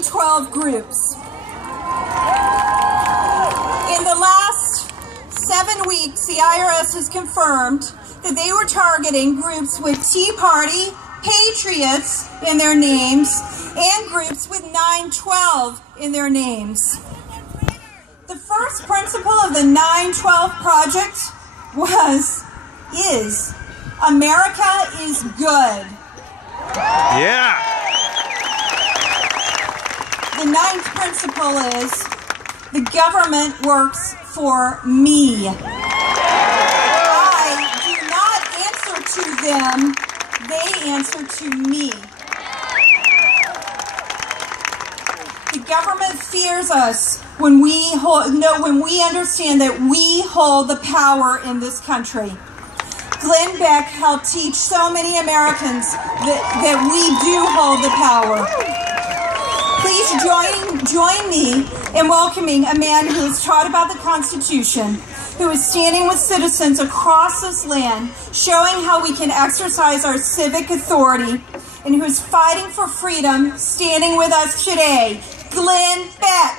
12 groups. In the last 7 weeks, the IRS has confirmed that they were targeting groups with Tea Party, Patriots in their names, and groups with 9/12 in their names. The first principle of the 9/12 project is America is good. Yeah. The ninth principle is the government works for me. I do not answer to them, they answer to me. The government fears us when we understand that we hold the power in this country. Glenn Beck helped teach so many Americans that we do hold the power. Please join me in welcoming a man who has taught about the Constitution, who is standing with citizens across this land, showing how we can exercise our civic authority, and who is fighting for freedom, standing with us today, Glenn Beck.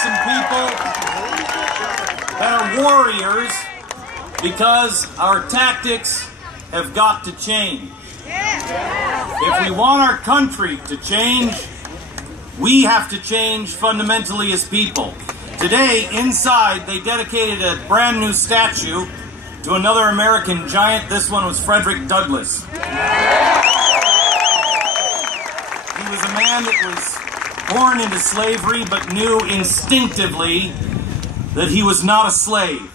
Some people that are warriors, because our tactics have got to change. If we want our country to change, we have to change fundamentally as people. Today, inside, they dedicated a brand new statue to another American giant. This one was Frederick Douglass. He was a man that was born into slavery, but knew instinctively that he was not a slave.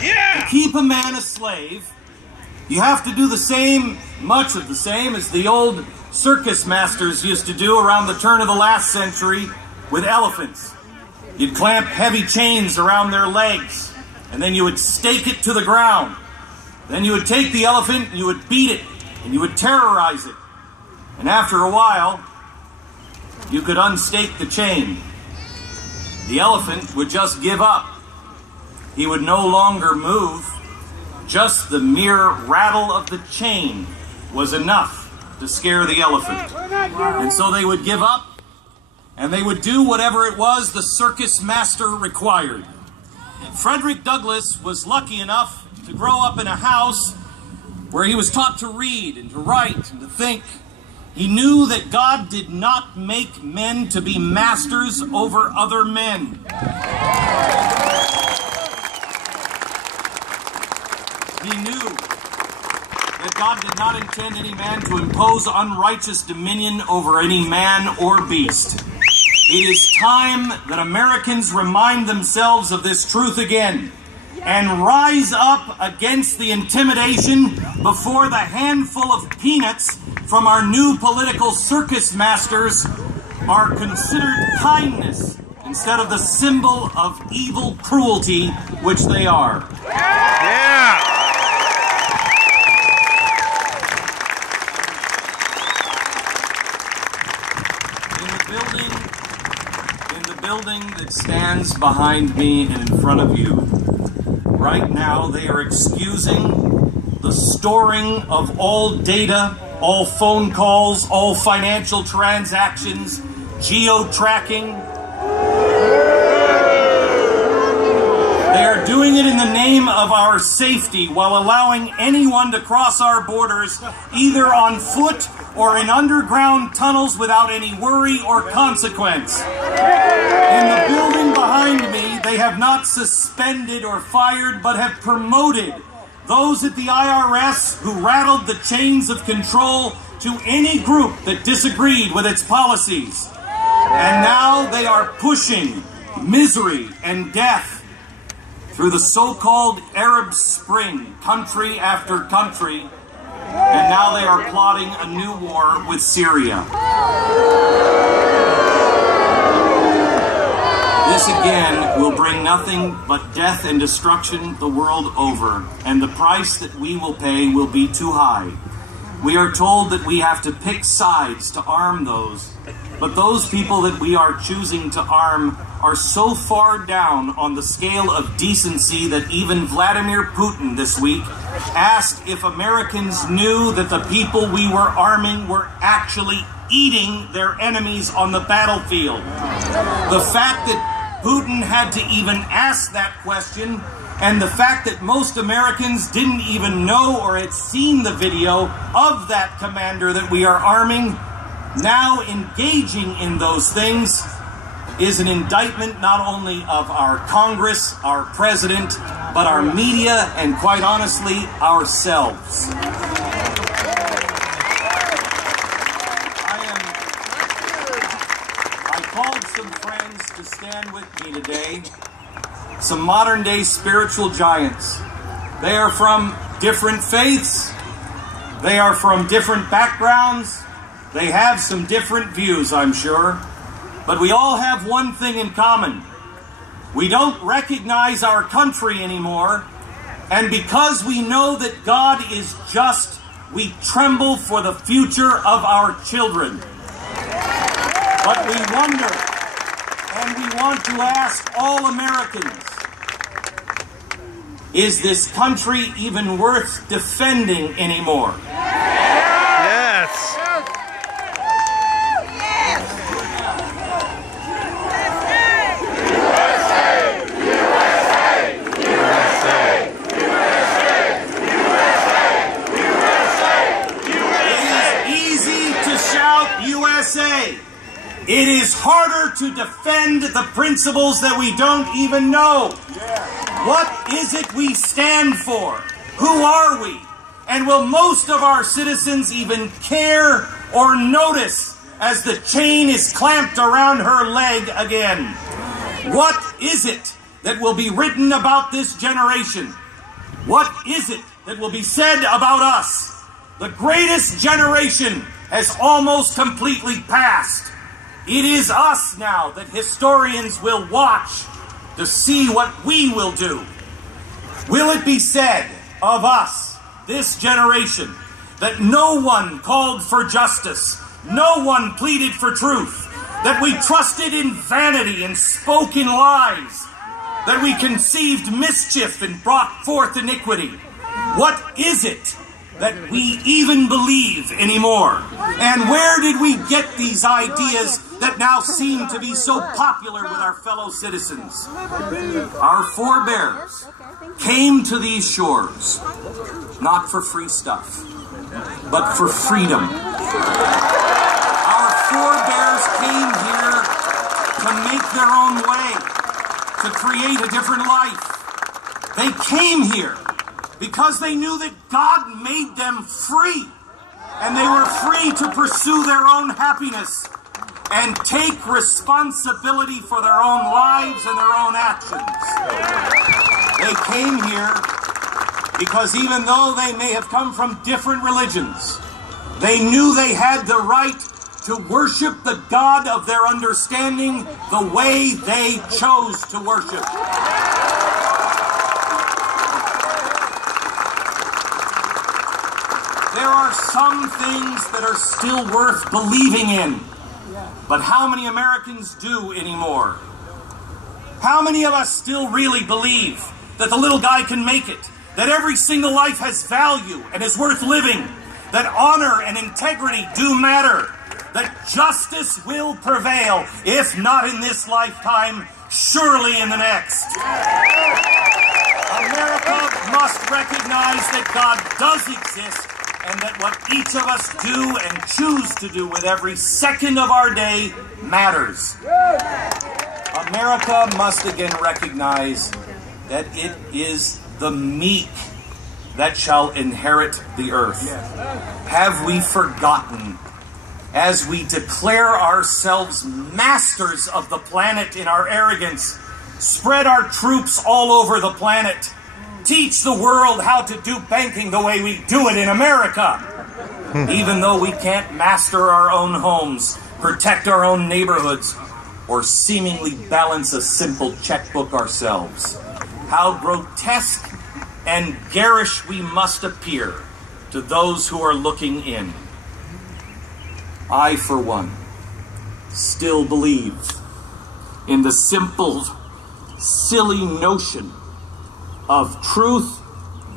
Yeah. To keep a man a slave, you have to do much of the same as the old circus masters used to do around the turn of the last century with elephants. You'd clamp heavy chains around their legs, and then you would stake it to the ground. Then you would take the elephant, and you would beat it, and you would terrorize it. And after a while, you could unstake the chain. The elephant would just give up. He would no longer move. Just the mere rattle of the chain was enough to scare the elephant. And so they would give up, and they would do whatever it was the circus master required. Frederick Douglass was lucky enough to grow up in a house where he was taught to read and to write and to think. He knew that God did not make men to be masters over other men. He knew that God did not intend any man to impose unrighteous dominion over any man or beast. It is time that Americans remind themselves of this truth again and rise up against the intimidation before the handful of peanuts from our new political circus masters are considered kindness instead of the symbol of evil cruelty which they are. Yeah! In the building that stands behind me and in front of you, right now they are excusing the storing of all data, all phone calls, all financial transactions, geo-tracking. They are doing it in the name of our safety while allowing anyone to cross our borders either on foot or in underground tunnels without any worry or consequence. In the building behind me, they have not suspended or fired, but have promoted those at the IRS who rattled the chains of control to any group that disagreed with its policies. And now they are pushing misery and death through the so-called Arab Spring, country after country, and now they are plotting a new war with Syria. This again will bring nothing but death and destruction the world over, and the price that we will pay will be too high. We are told that we have to pick sides to arm those, but those people that we are choosing to arm are so far down on the scale of decency that even Vladimir Putin this week asked if Americans knew that the people we were arming were actually eating their enemies on the battlefield. The fact that Putin had to even ask that question, and the fact that most Americans didn't even know or had seen the video of that commander that we are arming, now engaging in those things, is an indictment not only of our Congress, our president, but our media, and quite honestly, ourselves. I called some friends to stand with me today, some modern-day spiritual giants. They are from different faiths, they are from different backgrounds, they have some different views, I'm sure. But we all have one thing in common. We don't recognize our country anymore, and because we know that God is just, we tremble for the future of our children. But we wonder, and we want to ask all Americans, is this country even worth defending anymore? Yes. USA. It is harder to defend the principles that we don't even know. What is it we stand for? Who are we? And will most of our citizens even care or notice as the chain is clamped around her leg again? What is it that will be written about this generation? What is it that will be said about us? The greatest generation has almost completely passed. It is us now that historians will watch to see what we will do. Will it be said of us, this generation, that no one called for justice, no one pleaded for truth, that we trusted in vanity and spoke in lies, that we conceived mischief and brought forth iniquity? What is it that we even believe anymore? And where did we get these ideas that now seem to be so popular with our fellow citizens? Our forebears came to these shores not for free stuff, but for freedom. Our forebears came here to make their own way, to create a different life. They came here because they knew that God made them free, and they were free to pursue their own happiness and take responsibility for their own lives and their own actions. They came here because even though they may have come from different religions, they knew they had the right to worship the God of their understanding the way they chose to worship. There are some things that are still worth believing in, but how many Americans do anymore? How many of us still really believe that the little guy can make it, that every single life has value and is worth living, that honor and integrity do matter, that justice will prevail, if not in this lifetime, surely in the next? America must recognize that God does exist, and that what each of us do and choose to do with every second of our day matters. America must again recognize that it is the meek that shall inherit the earth. Have we forgotten, as we declare ourselves masters of the planet in our arrogance, Spread our troops all over the planet. Teach the world how to do banking the way we do it in America. Even though we can't master our own homes, protect our own neighborhoods, or seemingly balance a simple checkbook ourselves. How grotesque and garish we must appear to those who are looking in. I, for one, still believe in the simple, silly notion of truth,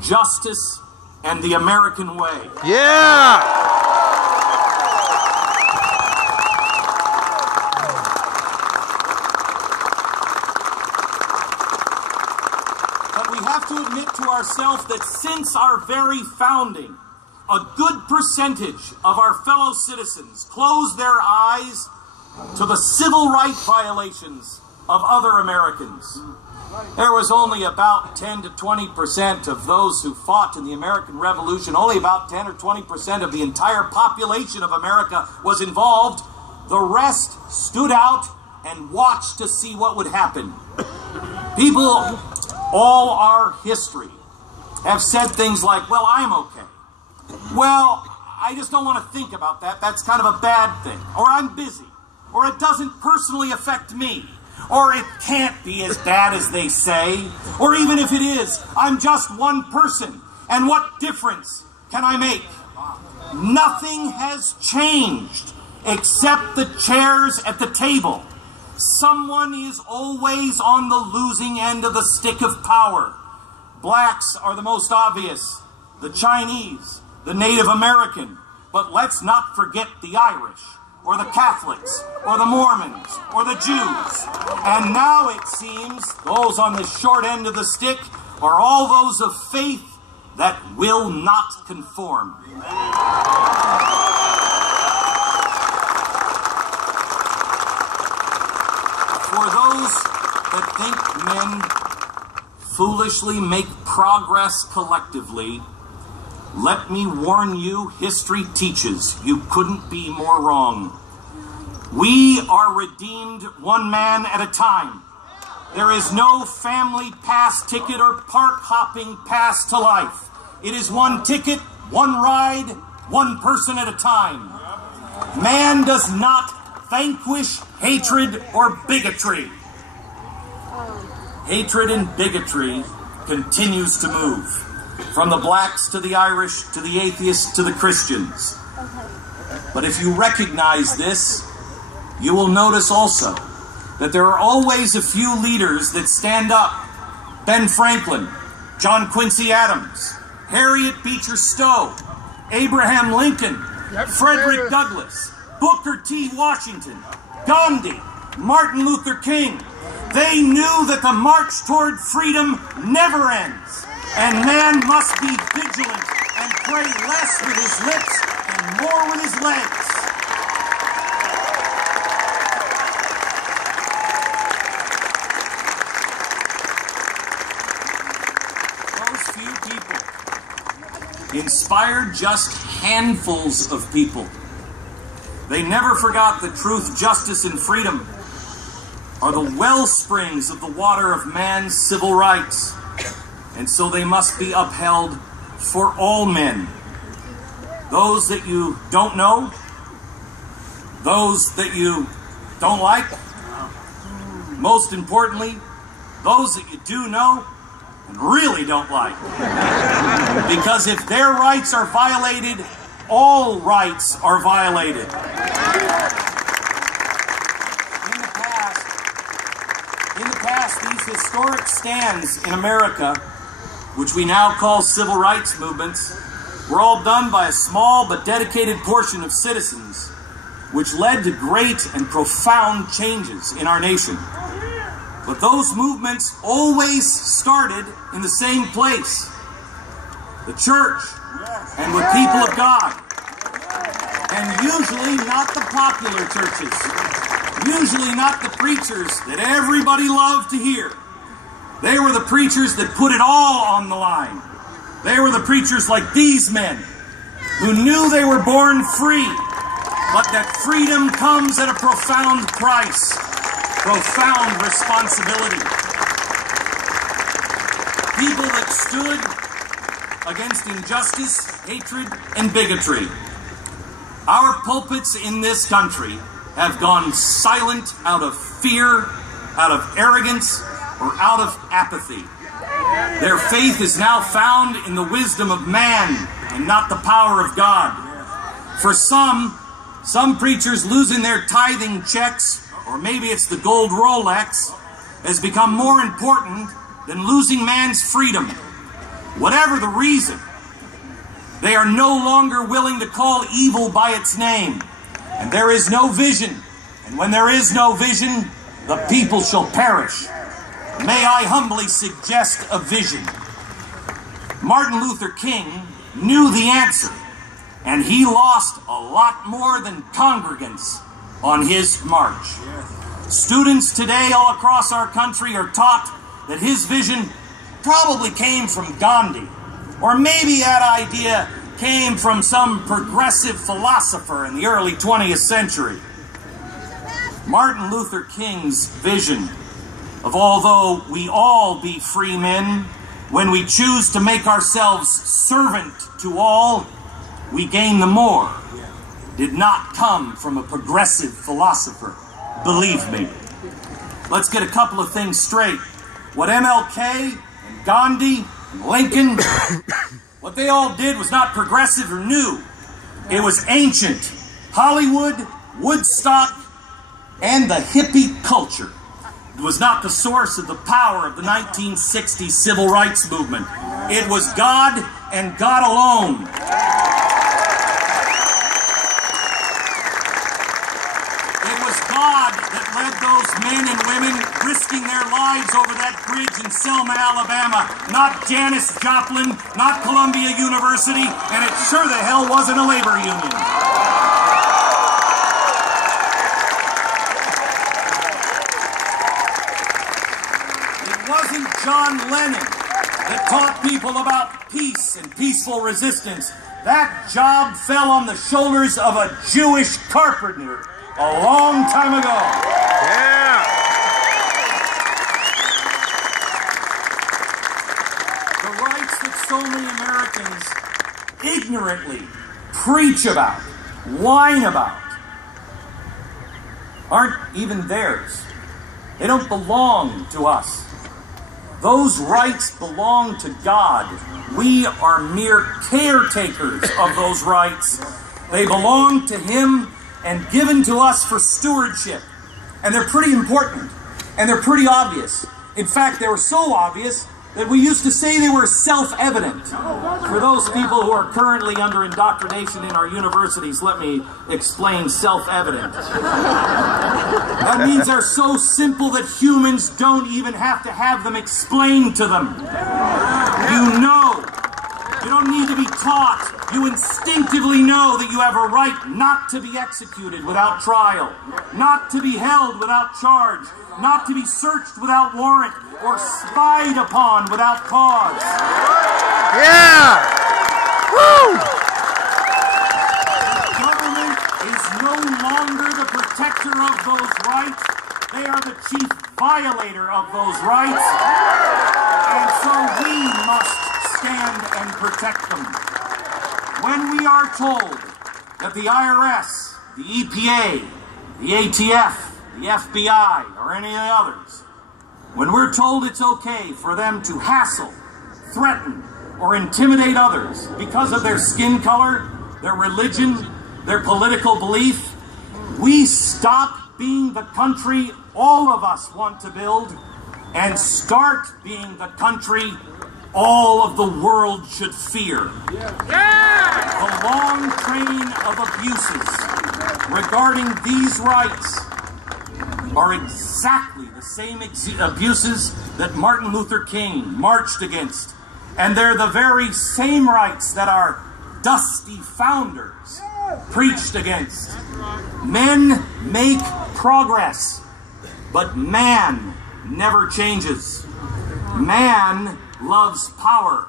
justice, and the American way. Yeah! But we have to admit to ourselves that since our very founding, a good percentage of our fellow citizens closed their eyes to the civil rights violations of other Americans. There was only about 10 to 20% of those who fought in the American Revolution. Only about 10 or 20% of the entire population of America was involved. The rest stood out and watched to see what would happen. People, all our history, have said things like, well, I'm okay. Well, I just don't want to think about that. That's kind of a bad thing. Or I'm busy. Or it doesn't personally affect me. Or it can't be as bad as they say. Or even if it is, I'm just one person. And what difference can I make? Nothing has changed except the chairs at the table. Someone is always on the losing end of the stick of power. Blacks are the most obvious. The Chinese, the Native American. But let's not forget the Irish, or the Catholics, or the Mormons, or the Jews. And now it seems those on the short end of the stick are all those of faith that will not conform. For those that think men foolishly make progress collectively, let me warn you, history teaches you couldn't be more wrong. We are redeemed one man at a time. There is no family pass ticket or park hopping pass to life. It is one ticket, one ride, one person at a time. Man does not vanquish hatred or bigotry. Hatred and bigotry continues to move. From the blacks to the Irish to the atheists to the Christians. But if you recognize this, you will notice also that there are always a few leaders that stand up. Ben Franklin, John Quincy Adams, Harriet Beecher Stowe, Abraham Lincoln, Frederick Douglass, Booker T. Washington, Gandhi, Martin Luther King. They knew that the march toward freedom never ends. And man must be vigilant and pray less with his lips and more with his legs. Those few people inspired just handfuls of people. They never forgot that truth, justice, and freedom are the well springs of the water of man's civil rights. And so they must be upheld for all men. Those that you don't know, those that you don't like, most importantly, those that you do know and really don't like. Because if their rights are violated, all rights are violated. In the past, these historic stands in America, which we now call civil rights movements, were all done by a small but dedicated portion of citizens, which led to great and profound changes in our nation. But those movements always started in the same place, the church, and with people of God. And usually not the popular churches, usually not the preachers that everybody loved to hear. They were the preachers that put it all on the line. They were the preachers like these men who knew they were born free, but that freedom comes at a profound price, profound responsibility. People that stood against injustice, hatred, and bigotry. Our pulpits in this country have gone silent out of fear, out of arrogance, or out of apathy. Their faith is now found in the wisdom of man and not the power of God. For some preachers losing their tithing checks, or maybe it's the gold Rolex, has become more important than losing man's freedom. Whatever the reason, they are no longer willing to call evil by its name. And there is no vision. And when there is no vision, the people shall perish. May I humbly suggest a vision. Martin Luther King knew the answer, and he lost a lot more than congregants on his march. Students today all across our country are taught that his vision probably came from Gandhi, or maybe that idea came from some progressive philosopher in the early 20th century. Martin Luther King's vision of although we all be free men, when we choose to make ourselves servant to all, we gain the more, did not come from a progressive philosopher. Believe me. Let's get a couple of things straight. What MLK and Gandhi and Lincoln, what they all did was not progressive or new. It was ancient. Hollywood, Woodstock, and the hippie culture. It was not the source of the power of the 1960s civil rights movement. It was God and God alone. It was God that led those men and women risking their lives over that bridge in Selma, Alabama. Not Janis Joplin, not Columbia University, and it sure the hell wasn't a labor union. John Lennon that taught people about peace and peaceful resistance. That job fell on the shoulders of a Jewish carpenter a long time ago. Yeah. The rights that so many Americans ignorantly preach about, whine about, aren't even theirs. They don't belong to us. Those rights belong to God. We are mere caretakers of those rights. They belong to Him and given to us for stewardship. And they're pretty important. And they're pretty obvious. In fact, they were so obvious that we used to say they were self-evident. For those people who are currently under indoctrination in our universities, let me explain self-evident. That means they're so simple that humans don't even have to have them explained to them. You know. You don't need to be taught. You instinctively know that you have a right not to be executed without trial, not to be held without charge, not to be searched without warrant, or spied upon without cause. Yeah! Woo! The government is no longer the protector of those rights. They are the chief violator of those rights. And so we must stand and protect them. When we are told that the IRS, the EPA, the ATF, the FBI, or any of the others, when we're told it's okay for them to hassle, threaten, or intimidate others because of their skin color, their religion, their political belief, we stop being the country all of us want to build and start being the country all of the world should fear. The long train of abuses regarding these rights are exactly the same abuses that Martin Luther King marched against. And they're the very same rights that our dusty founders preached against. Men make progress, but man never changes. Man loves power.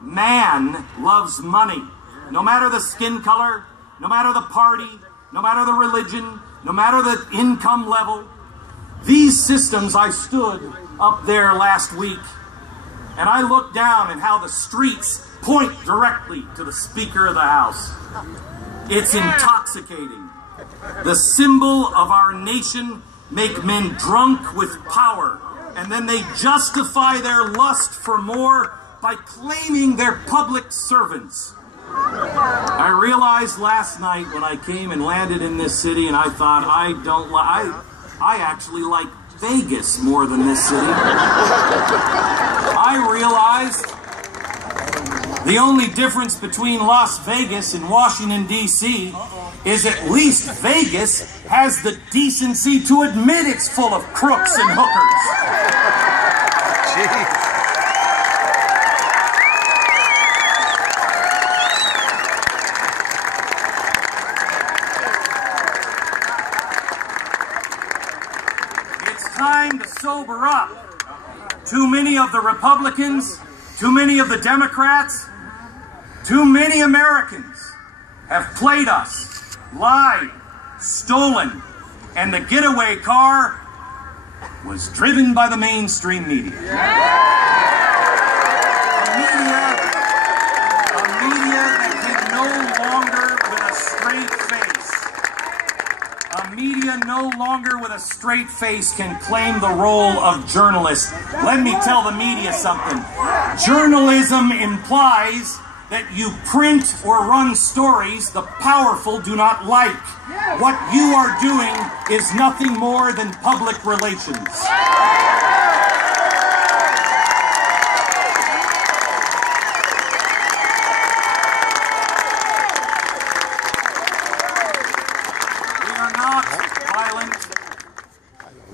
Man loves money. No matter the skin color, no matter the party, no matter the religion, no matter the income level. These systems, I stood up there last week and I look down and how the streets point directly to the Speaker of the House. It's intoxicating. The symbol of our nation make men drunk with power, and then they justify their lust for more by claiming they're public servants. I realized last night when I came and landed in this city, and I thought, I actually like Vegas more than this city. I realized the only difference between Las Vegas and Washington, D.C. is at least Vegas has the decency to admit it's full of crooks and hookers. Jeez. Time to sober up. Too many of the Republicans, too many of the Democrats, too many Americans have played us, lied, stolen, and the getaway car was driven by the mainstream media. A media that can no longer with a straight face. A media no longer with a straight face can claim the role of journalist. Let me tell the media something. Journalism implies that you print or run stories the powerful do not like. What you are doing is nothing more than public relations.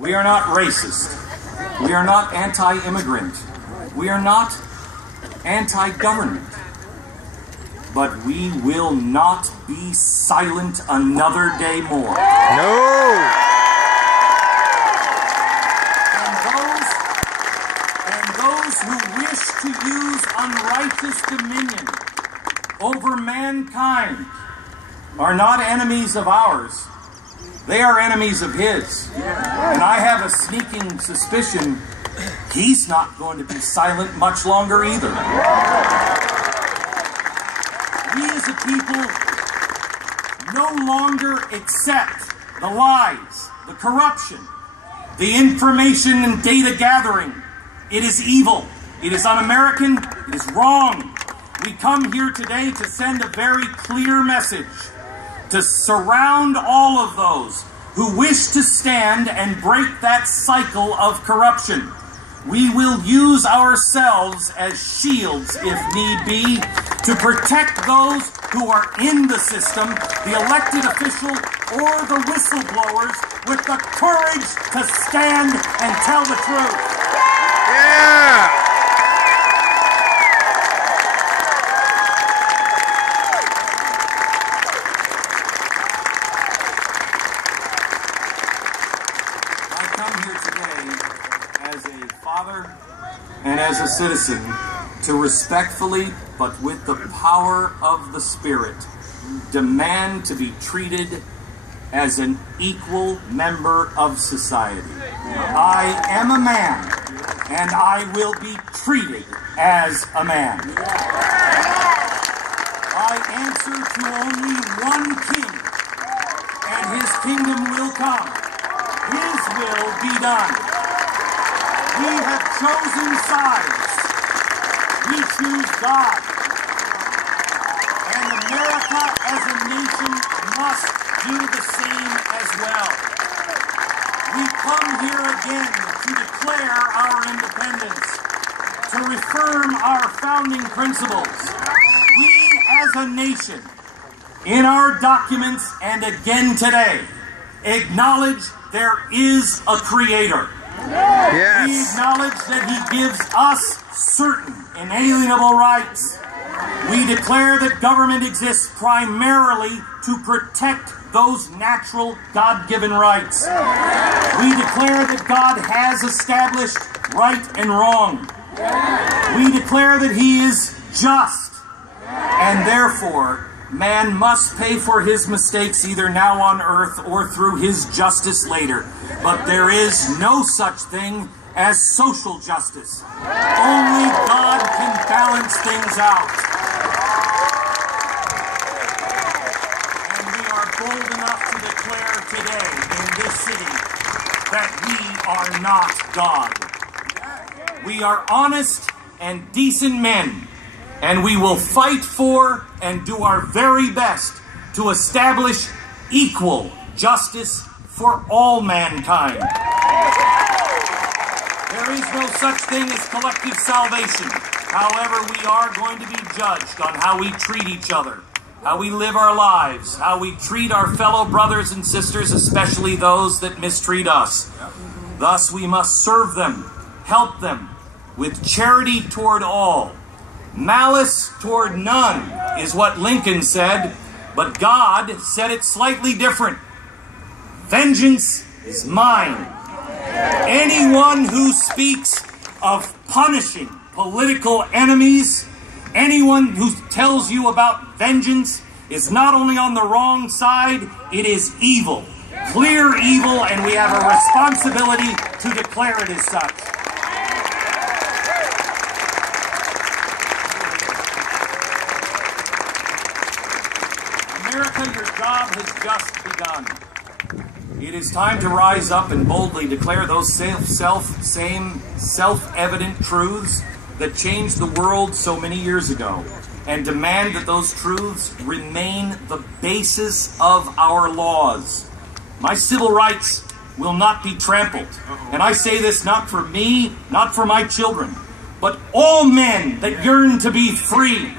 We are not racist. We are not anti-immigrant. We are not anti-government. But we will not be silent another day more. No! And those who wish to use unrighteous dominion over mankind are not enemies of ours. They are enemies of his. And I have a sneaking suspicion he's not going to be silent much longer either. We as a people no longer accept the lies, the corruption, the information and data gathering. It is evil. It is un-American. It is wrong. We come here today to send a very clear message to surround all of those who wish to stand and break that cycle of corruption. We will use ourselves as shields, if need be, to protect those who are in the system, the elected official or the whistleblowers, with the courage to stand and tell the truth. Yeah! And as a citizen, to respectfully, but with the power of the Spirit, demand to be treated as an equal member of society. I am a man, and I will be treated as a man. I answer to only one king, and his kingdom will come. His will be done. We have chosen sides. We choose God. And America as a nation must do the same as well. We come here again to declare our independence, to reaffirm our founding principles. We as a nation, in our documents and again today, acknowledge there is a Creator. Yes. We acknowledge that He gives us certain inalienable rights. We declare that government exists primarily to protect those natural God-given rights. We declare that God has established right and wrong. We declare that He is just, and therefore man must pay for his mistakes either now on earth or through his justice later. But there is no such thing as social justice. Only God balance things out. And we are bold enough to declare today in this city that we are not God. We are honest and decent men, and we will fight for and do our very best to establish equal justice for all mankind. There is no such thing as collective salvation. However, we are going to be judged on how we treat each other, how we live our lives, how we treat our fellow brothers and sisters, especially those that mistreat us. Thus, we must serve them, help them, with charity toward all. Malice toward none is what Lincoln said, but God said it slightly different. Vengeance is mine. Anyone who speaks of punishing political enemies, anyone who tells you about vengeance is not only on the wrong side, it is evil. Clear evil, and we have a responsibility to declare it as such. America, your job has just begun. It is time to rise up and boldly declare those same self-evident truths that changed the world so many years ago, and demand that those truths remain the basis of our laws. My civil rights will not be trampled, and I say this not for me, not for my children, but all men that yearn to be free.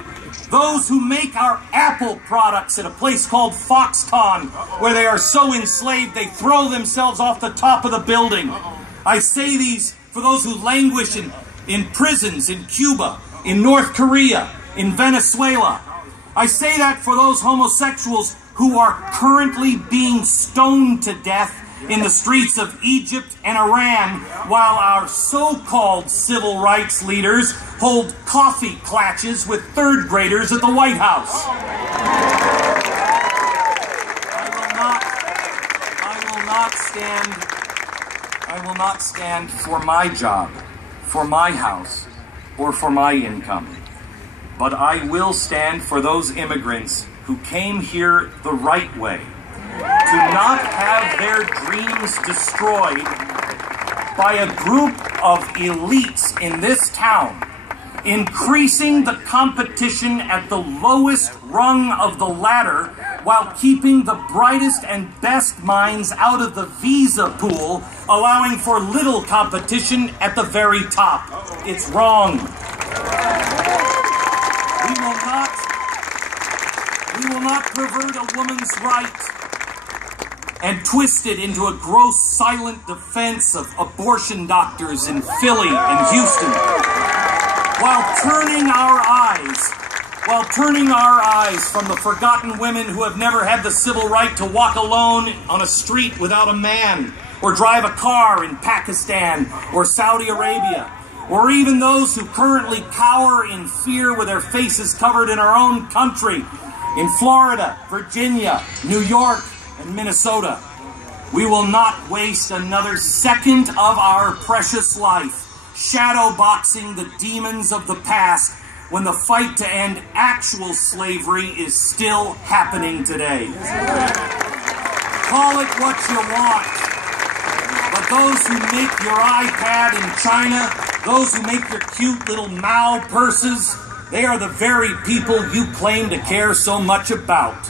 Those who make our Apple products at a place called Foxconn, where they are so enslaved they throw themselves off the top of the building. I say these for those who languish in prisons in Cuba, in North Korea, in Venezuela. I say that for those homosexuals who are currently being stoned to death in the streets of Egypt and Iran, while our so-called civil rights leaders hold coffee clatches with third graders at the White House. I will not stand for my job, for my house, or for my income. But I will stand for those immigrants who came here the right way, to not have their dreams destroyed by a group of elites in this town, increasing the competition at the lowest rung of the ladder while keeping the brightest and best minds out of the visa pool, allowing for little competition at the very top. It's wrong. We will not pervert a woman's right and twist it into a gross, silent defense of abortion doctors in Philly and Houston, while turning our eyes from the forgotten women who have never had the civil right to walk alone on a street without a man, or drive a car in Pakistan or Saudi Arabia, or even those who currently cower in fear with their faces covered in our own country, in Florida, Virginia, New York, and Minnesota. We will not waste another second of our precious life shadowboxing the demons of the past when the fight to end actual slavery is still happening today. Call it what you want, but those who make your iPad in China, those who make your cute little Mao purses, they are the very people you claim to care so much about.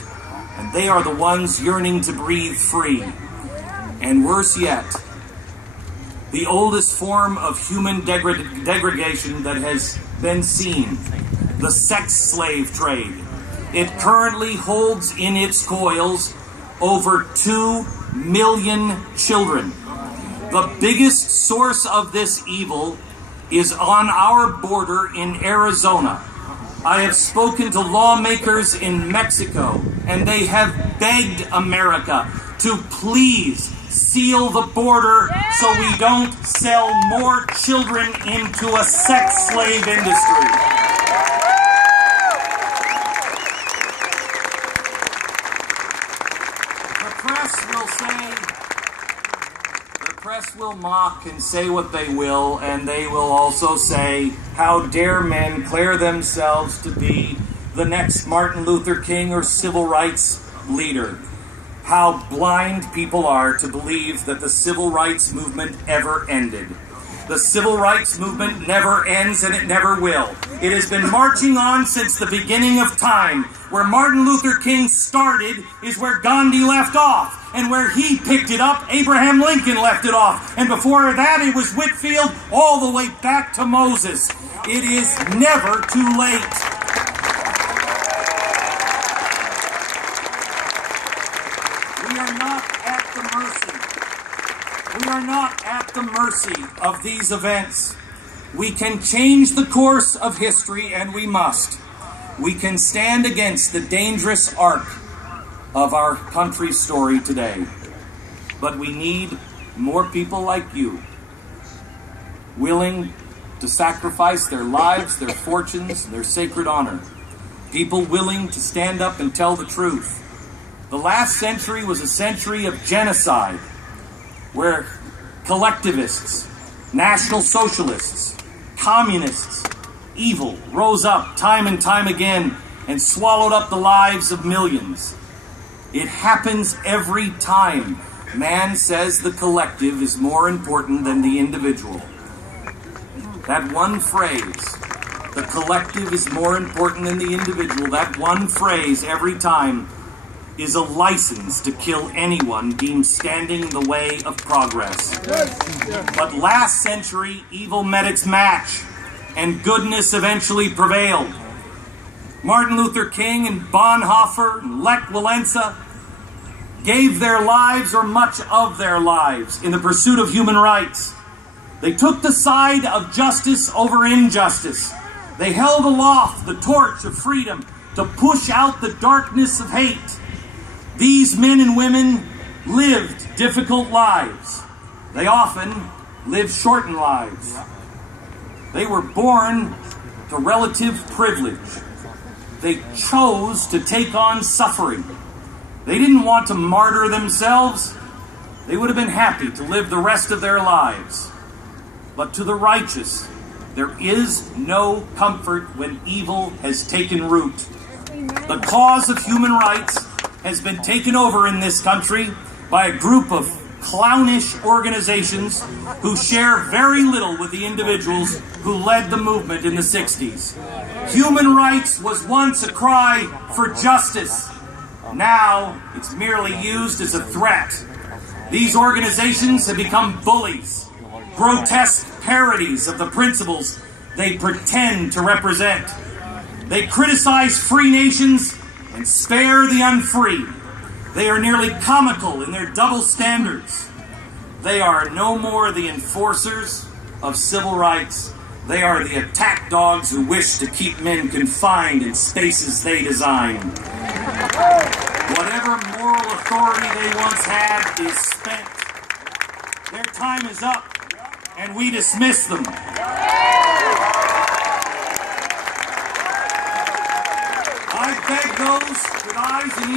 And they are the ones yearning to breathe free. And worse yet, the oldest form of human degradation that has been seen, the sex slave trade. It currently holds in its coils over 2 million children. The biggest source of this evil is on our border in Arizona. I have spoken to lawmakers in Mexico, and they have begged America to please seal the border so we don't sell more children into a sex slave industry. The press will mock and say what they will, and they will also say, how dare men declare themselves to be the next Martin Luther King or civil rights leader. How blind people are to believe that the civil rights movement ever ended. The civil rights movement never ends, and it never will. It has been marching on since the beginning of time. Where Martin Luther King started is where Gandhi left off. And where he picked it up, Abraham Lincoln left it off. And before that, it was Whitfield all the way back to Moses. It is never too late. We are not at the mercy. We are not at the mercy of these events. We can change the course of history, and we must. We can stand against the dangerous arc of our country's story today. But we need more people like you, willing to sacrifice their lives, their fortunes, their sacred honor. People willing to stand up and tell the truth. The last century was a century of genocide, where collectivists, National Socialists, communists, evil rose up time and time again and swallowed up the lives of millions. It happens every time. Man says the collective is more important than the individual. That one phrase, the collective is more important than the individual, that one phrase every time is a license to kill anyone deemed standing in the way of progress. But last century, evil met its match, and goodness eventually prevailed. Martin Luther King and Bonhoeffer and Lech Walesa gave their lives, or much of their lives, in the pursuit of human rights. They took the side of justice over injustice. They held aloft the torch of freedom to push out the darkness of hate. These men and women lived difficult lives. They often lived shortened lives. They were born to relative privilege. They chose to take on suffering. They didn't want to martyr themselves. They would have been happy to live the rest of their lives. But to the righteous, there is no comfort when evil has taken root. The cause of human rights has been taken over in this country by a group of clownish organizations who share very little with the individuals who led the movement in the 60s. Human rights was once a cry for justice. Now it's merely used as a threat. These organizations have become bullies, grotesque parodies of the principles they pretend to represent. They criticize free nations and spare the unfree. They are nearly comical in their double standards. They are no more the enforcers of civil rights. They are the attack dogs who wish to keep men confined in spaces they design. Whatever moral authority they once had is spent. Their time is up, and we dismiss them. I beg those with eyes and ears